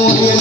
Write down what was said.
Oh, yeah.